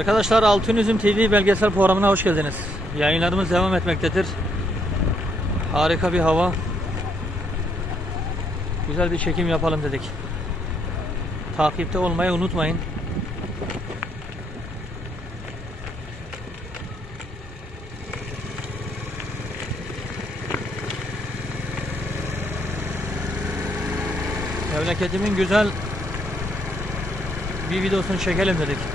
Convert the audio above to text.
Arkadaşlar, Altınüzüm TV belgesel programına hoş geldiniz. Yayınlarımız devam etmektedir. Harika bir hava. Güzel bir çekim yapalım dedik. Takipte olmayı unutmayın. Memleketimin güzel bir videosunu çekelim dedik.